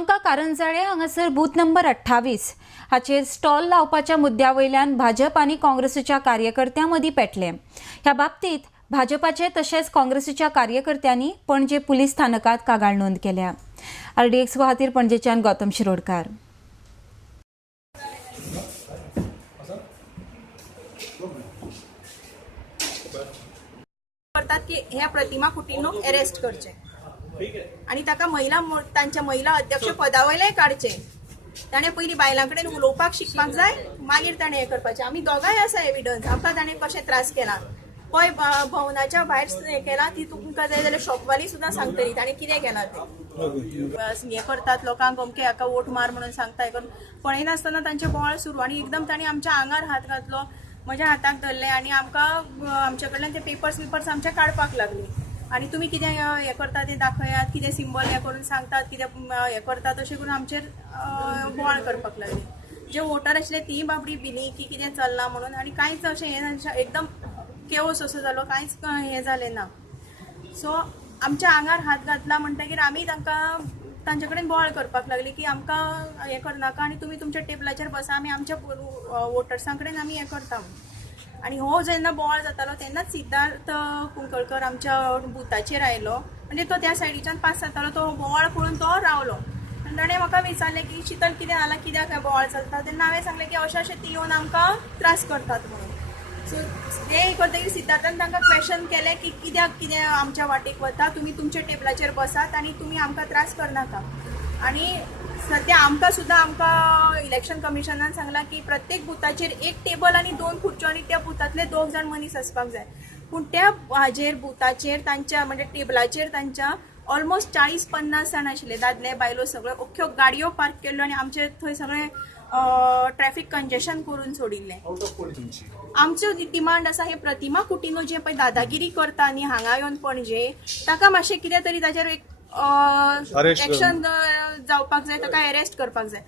यलहंका कारंजाळे हांगासर booth number 28 हाचेर stall लावपाच्या मुद्द्यावयल्यान Bhajap आनी काँग्रेसीच्या कार्यकर्त्यां मदीं पेटले। ह्या बाबतींत भाजपाचे तशेंच काँग्रेसीच्या कार्यकर्त्यांनी पणजे पुलीस स्थानकात कागाळ नोंद केल्या। RDX खातीर पणजेच्यान गौतम शिरोडकार। करतात की ह्या प्रतिमा कुटींनो अरेस्ट करचे आणि ताका महिला अध्यक्ष पदावयले काडचे। ताणे पयली बायलां कडेन उलोवपाक शिकपाक जाय, मागीर ताणे हे करपाचें। आमी दोगांय आसा एविडन्स, आमकां ताणे कशें त्रास केला पळय, भवनाच्या भायर हे केला ती तुमकां जाय जाल्यार शॉपवाली सुद्दां सांगतली ताणे कितें केलां तें। हे करतात लोकांक अमके हाका वोट मार म्हणून सांगता, हे करून पळयनासतना तांचे बोवाळ सुरू आनी एकदम ताणी आमच्या आंगार हात घातलो, म्हज्या हाताक धरले आनी आमकां आमचे कडल्यान ते पेपर्स आमचे काडपाक लागले। आणि तुम्ही कितें हे करता ते दाखयात, कितें सिंबल हे करून सांगतात, कितें हे करतात, अशें करून आमचेर बोवाळ करपाक लागले। जे वोटर आशिल्ले ती बाबडी भिली की कितें चल्लां म्हणून, आनी कांयच अशें हे एकदम केओस असो जालो, कांयच हे जालें ना। सो आमच्या आंगार हात घातला म्हणटकीर आमी तांचे कडेन बोवाळ करपाक लागली की आमकां हे करनाका आनी तुमी तुमच्या टेबलाचेर बसा, आमी आमच्या वोटर्सां कडेन आमी हे करता। आणि हो जेन्ना बोवाळ जातालो तेन्नाच सिद्धार्थ कुंकळकर आमच्या बुथाचेर आयलो, म्हणजे तो त्या सायडीच्यान पास जातालो, तो बोवाळ पळोवन तो रावलो आनी ताणें म्हाका विचारलें की शीतल कितें जालां, कित्याक हें बोवाळ चलता। तेन्ना हांवें सांगलें की अशें ती येवन आमकां त्रास करतात म्हणून। सो ते करतकीर सिद्धार्थान तांकां क्वेश्चन केलें की कित्याक कितें आमच्या वाटेक वता, तुमी तुमच्या टेबलाचेर बसात आनी तुमी आमकां त्रास करनाका। आनी सध्या आमकां इलेक्शन कमिशनान सांगला की प्रत्येक बुथाचेर एक टेबल आनी 2 खुर्च्यो आनी त्या बुथांतले 2 जाण मनीस आसपाक जाय। पूण त्या बुथाचेर तांच्या म्हणजे टेबलाचेर तांच्या ऑलमोस्ट 40-50 जाण आशिल्ले, दादले बायलो सगळे अख्ख्यो गाडयो पार्क केल्ल्यो आनी आमचे थंय सगळे ट्रॅफिक कंजेशन करून सोडिल्लें। आमचो डिमांड आसा हे प्रतिमा कुटीनो जे पळय दादागिरी करता न्ही हांगा येवन पणजे, ताका मातशें कितें तरी ताचेर एक एक्शन जावपाक जाय, ताका अरेस्ट करपाक जाय।